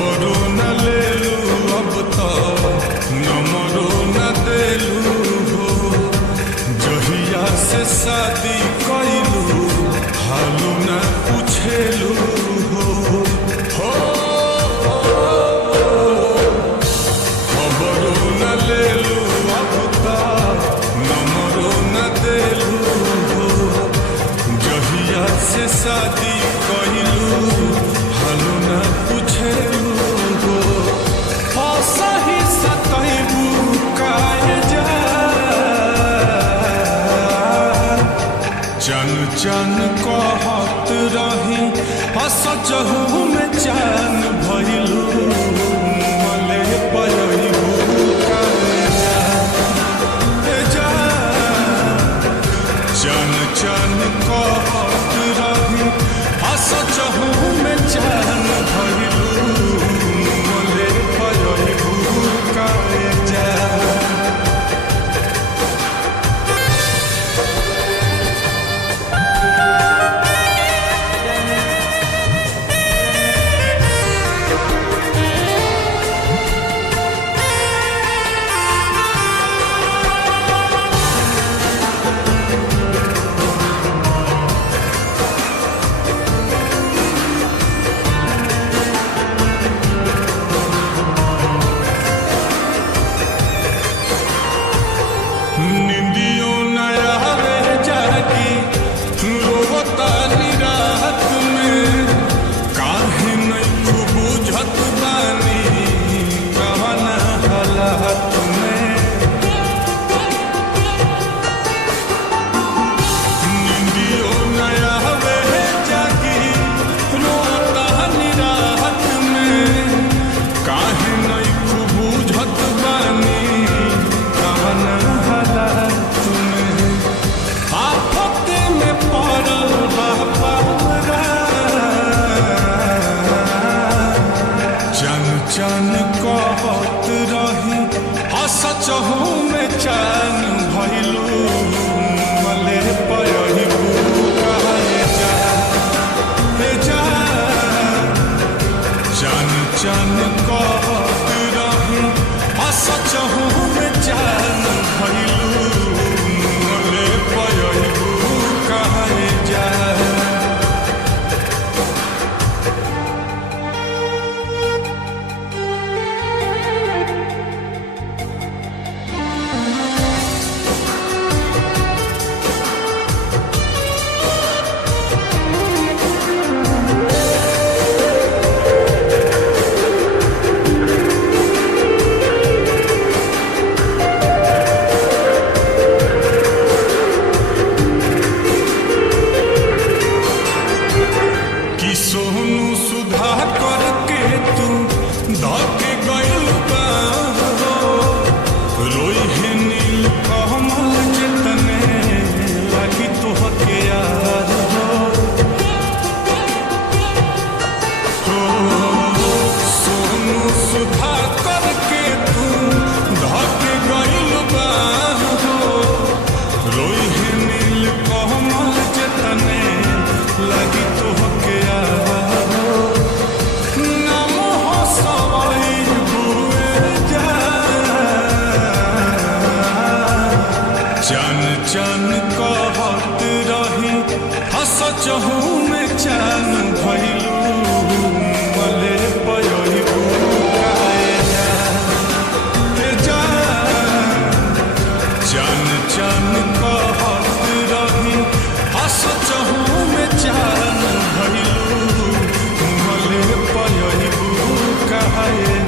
खबरो न लेलू अब तो नंबरो न देलू हो जहिया से शादी कैलू हालू न पूछेलू हो खबरो न लेलू अब तो नंबरो न देलू हो जहिया से शादी कैलू हालू न पूछेलू हो सही सतैबू काहे जा चन चन कहत रही सचहू में चैन भइलू मले पयबू काहे जा चन चन कहत रही सचहू में चैन भइलू मले पयबू काहे जा निंदियों नया रे जागी रोवता निराहत में काहे नहीं खूब बुझत बानी कवना हालत में निंदियों नया रे जागी रोवता निराहत में काहे नहीं खूब बुझत बानी कवना चन कहत रही सचहू में चैन भइलू मले पयबू काहे जा चन चन कहत रही सचहू में चैन भइलू मले पयबू काहे जा सोनू सुधा करके तू धके गइल बा रोई है नील कमल जतने लगी तोहके यार हो सोनू सुधा करके तू धके गइल बा रोई है नील कमल जतने लगी तोहके चन चन कहत रही सचहू में चैन भइलू मले पयबू काहे जा चन चन कहत रही सचहू में चैन भइलू मले पयबू काहे